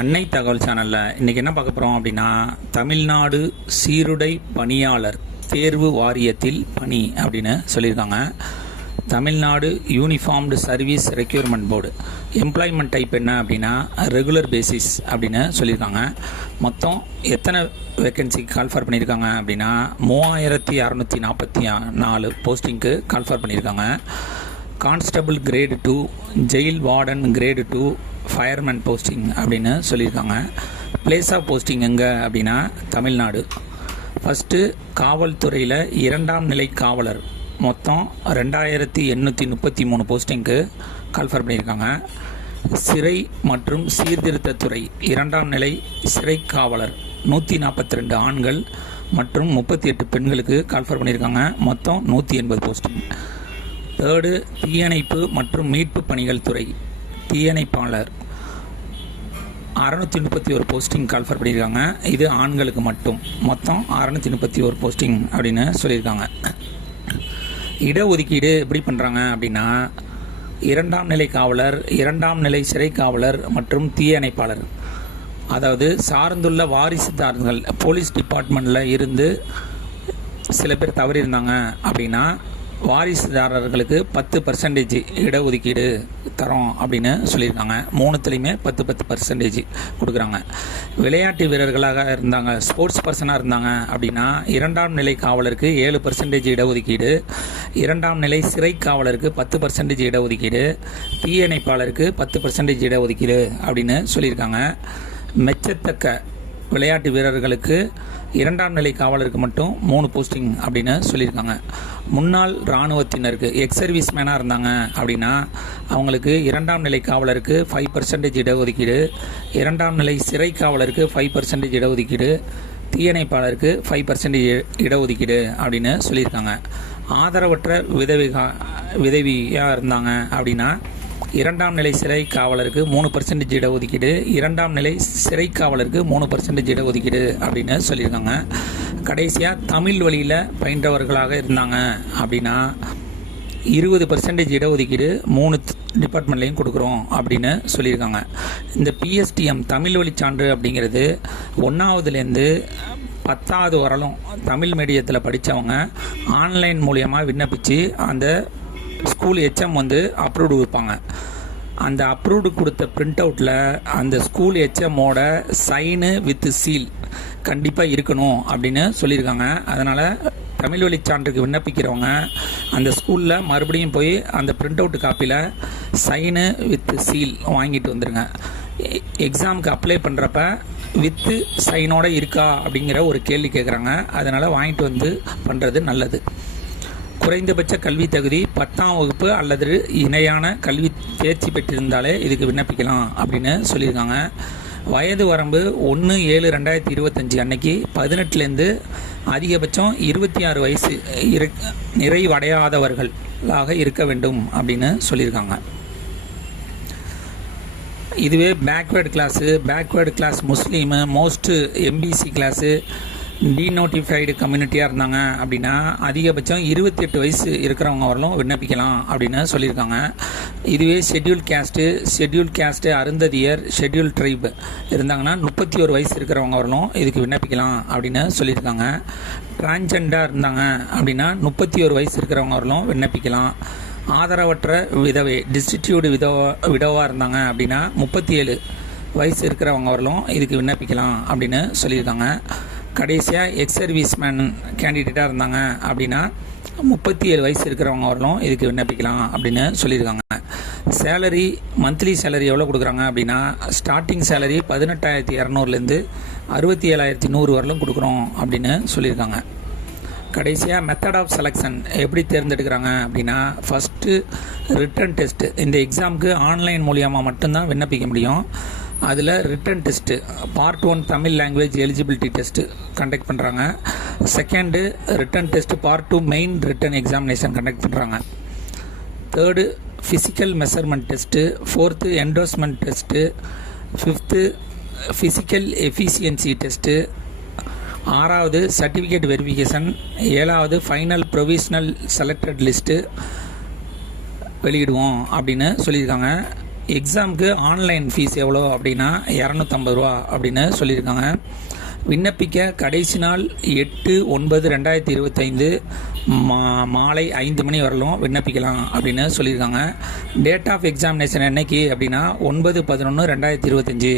அன்னை தகவல் சேனலில் இன்றைக்கி என்ன பார்க்க போகிறோம் அப்படின்னா, தமிழ்நாடு சீருடை பணியாளர் தேர்வு வாரியத்தில் பணி அப்படின்னு சொல்லியிருக்காங்க. Tamil Nadu uniformed service requirement board employment type என்ன அப்படின்னா ரெகுலர் பேசிஸ் அப்படின்னு சொல்லியிருக்காங்க. மொத்தம் எத்தனை வேக்கன்சிக்கு கால்ஃபர் பண்ணியிருக்காங்க அப்படின்னா 3644 போஸ்டிங்க்கு கால்ஃபர் பண்ணியிருக்காங்க. Constable grade 2, jail warden grade 2, fireman posting அப்படின்னு சொல்லியிருக்காங்க. பிளேஸ் ஆஃப் போஸ்டிங் எங்கே அப்படின்னா தமிழ்நாடு. ஃபஸ்ட்டு காவல்துறையில் 2ஆம் நிலை காவலர் மொத்தம் 2833 போஸ்டிங்க்கு கால்ஃபர் பண்ணியிருக்காங்க. சிறை மற்றும் சீர்திருத்தத்துறை 2ஆம் நிலை சிறை காவலர் 142 ஆண்கள் மற்றும் 38 பெண்களுக்கு கால்ஃபர் பண்ணியிருக்காங்க. மொத்தம் 180 போஸ்டிங். தேர்டு தீயணைப்பு மற்றும் மீட்பு பணிகள் துறை தீயணைப்பாளர் 631 போஸ்டிங் கால்ஃபர் பண்ணியிருக்காங்க. இது ஆண்களுக்கு மட்டும். மொத்தம் 631 போஸ்டிங் அப்படின்னு சொல்லியிருக்காங்க. இடஒதுக்கீடு எப்படி பண்ணுறாங்க அப்படின்னா 2ஆம் நிலை காவலர், 2ஆம் நிலை சிறை காவலர் மற்றும் தீயணைப்பாளர், அதாவது சார்ந்துள்ள வாரிசுதாரர்கள் போலீஸ் டிபார்ட்மெண்ட்டில் இருந்து சில பேர் தவறி இருந்தாங்க அப்படின்னா வாரிசுதாரர்களுக்கு 10% இடஒதுக்கீடு தரோம் அப்படின்னு சொல்லியிருக்காங்க. 3துலேயுமே 10% கொடுக்குறாங்க. விளையாட்டு வீரர்களாக இருந்தாங்க, ஸ்போர்ட்ஸ் பர்சனாக இருந்தாங்க அப்படின்னா 2ஆம் நிலை காவலருக்கு 7% இடஒதுக்கீடு, 2ஆம் நிலை சிறை காவலருக்கு 10% இடஒதுக்கீடு, தீயணைப்பாளருக்கு 10% இடஒதுக்கீடு அப்படின்னு சொல்லியிருக்காங்க. மெச்சத்தக்க விளையாட்டு வீரர்களுக்கு 2ஆம் நிலை காவலருக்கு மட்டும் 3 போஸ்டிங் அப்படின்னு சொல்லியிருக்காங்க. முன்னாள் இராணுவத்தினருக்கு எக்ஸ் சர்வீஸ் மேனாக இருந்தாங்க அப்படின்னா அவங்களுக்கு 2ஆம் நிலை காவலருக்கு 5% இடஒதுக்கீடு, 2ஆம் நிலை சிறை காவலருக்கு 5% இடஒதுக்கீடு, தீயணைப்பாளருக்கு 5% இடஒதுக்கீடு அப்படின்னு சொல்லியிருக்காங்க. ஆதரவற்ற விதவியாக இருந்தாங்க அப்படின்னா 2ஆம் நிலை சிறை காவலருக்கு 3% இடஒதுக்கீடு, 2ஆம் நிலை சிறை காவலருக்கு 3% இடஒதுக்கீடு அப்படின்னு சொல்லியிருக்காங்க. கடைசியாக தமிழ் வழியில் பயின்றவர்களாக இருந்தாங்க அப்படின்னா 20% இடஒதுக்கீடு 3 டிபார்ட்மெண்ட்லேயும் கொடுக்குறோம் அப்படின்னு சொல்லியிருக்காங்க. இந்த பிஎஸ்டிஎம் தமிழ் வழி சான்று அப்படிங்கிறது 1ஆவதுலேருந்து 10ஆவது வரலும் தமிழ் மீடியத்தில் படித்தவங்க ஆன்லைன் மூலியமாக விண்ணப்பித்து அந்த ஸ்கூல் ஹெச்எம் அப்ரூவ்டு கொடுப்பாங்க. அந்த அப்ரூவ்டு கொடுத்த பிரிண்ட் அவுட்டில் அந்த ஸ்கூல் ஹெச்எம்மோட சைனு வித் சீல் கண்டிப்பாக இருக்கணும் அப்படின்னு சொல்லியிருக்காங்க. அதனால் தமிழ் வழி சான்றுக்கு விண்ணப்பிக்கிறவங்க அந்த ஸ்கூலில் மறுபடியும் போய் அந்த பிரிண்ட் அவுட் காப்பியில் சைனு வித் சீல் வாங்கிட்டு வந்துடுங்க. எக்ஸாமுக்கு அப்ளை பண்ணுறப்ப வித்து சைனோட இருக்கா அப்படிங்கிற ஒரு கேள்வி கேட்குறாங்க. அதனால் வாங்கிட்டு வந்து பண்ணுறது நல்லது. குறைந்தபட்ச கல்வி தகுதி 10ஆம் வகுப்பு அல்லது இணையான கல்வி தேர்ச்சி பெற்றிருந்தாலே இதுக்கு விண்ணப்பிக்கலாம் அப்படின்னு சொல்லியிருக்காங்க. வயது வரம்பு 1/7/2025 அன்னைக்கு 18லேருந்து அதிகபட்சம் 26 வயசு நிறைவடையாதவர்களாக இருக்க வேண்டும் அப்படின்னு சொல்லியிருக்காங்க. இதுவே பேக்வேர்டு கிளாஸ் முஸ்லீமு, மோஸ்ட் எம்பிசி கிளாஸு, டீநோட்டிஃபைடு கம்யூனிட்டியாக இருந்தாங்க அப்படின்னா அதிகபட்சம் 28 வயசு இருக்கிறவங்க வரலும் விண்ணப்பிக்கலாம் அப்படின்னு சொல்லியிருக்காங்க. இதுவே schedule caste Arunthathiyar, schedule try இருந்தாங்கன்னா 31 வயசு இருக்கிறவங்க வரலும் இதுக்கு விண்ணப்பிக்கலாம் அப்படின்னு சொல்லியிருக்காங்க. டிரான்ஜெண்டராக இருந்தாங்க அப்படின்னா 31 வயசு இருக்கிறவங்க வரலும் விண்ணப்பிக்கலாம். ஆதரவற்ற விதவை டிஸ்டிடியூட் விதவாக இருந்தாங்க அப்படின்னா 37 வயசு இருக்கிறவங்க வரலும் இதுக்கு விண்ணப்பிக்கலாம் அப்படின்னு சொல்லியிருக்காங்க. கடைசியாக எக்ஸ் சர்வீஸ் மேன் கேண்டிடேட்டாக இருந்தாங்க அப்படின்னா 37 வயசு இருக்கிறவங்க வரலும் இதுக்கு விண்ணப்பிக்கலாம் அப்படின்னு சொல்லியிருக்காங்க. சேலரி மந்த்லி சேலரி எவ்வளோ கொடுக்குறாங்க அப்படின்னா ஸ்டார்டிங் சேலரி 18,200லேருந்து 67,100 வரலும் கொடுக்குறோம் அப்படின்னு சொல்லியிருக்காங்க. கடைசியாக மெத்தட் ஆஃப் செலெக்ஷன் எப்படி தேர்ந்தெடுக்கிறாங்க அப்படின்னா ஃபஸ்ட்டு ரிட்டன் டெஸ்ட்டு. இந்த எக்ஸாமுக்கு ஆன்லைன் மூலியமாக மட்டும்தான் விண்ணப்பிக்க முடியும். அதில் written test part 1 Tamil language eligibility test conduct பண்ணுறாங்க. Second written test part 2 main written examination conduct பண்ணுறாங்க. Third physical measurement test, 4th endorsement test, 5th physical efficiency test, 6வது சர்டிஃபிகேட் வெரிஃபிகேஷன், 7வது ஃபைனல் ப்ரொவிஷனல் செலக்டட் லிஸ்ட்டு வெளியிடுவோம் அப்படின்னு சொல்லியிருக்காங்க. எக்ஸாமுக்கு online fees எவ்வளோ அப்படின்னா 250 ரூபா அப்படின்னு சொல்லியிருக்காங்க. விண்ணப்பிக்க கடைசி நாள் 8/9/2025 மாலை 5 மணி வரலும் விண்ணப்பிக்கலாம் அப்படின்னு சொல்லியிருக்காங்க. டேட் ஆஃப் எக்ஸாமினேஷன் என்னைக்கு அப்படின்னா 9/11/2025.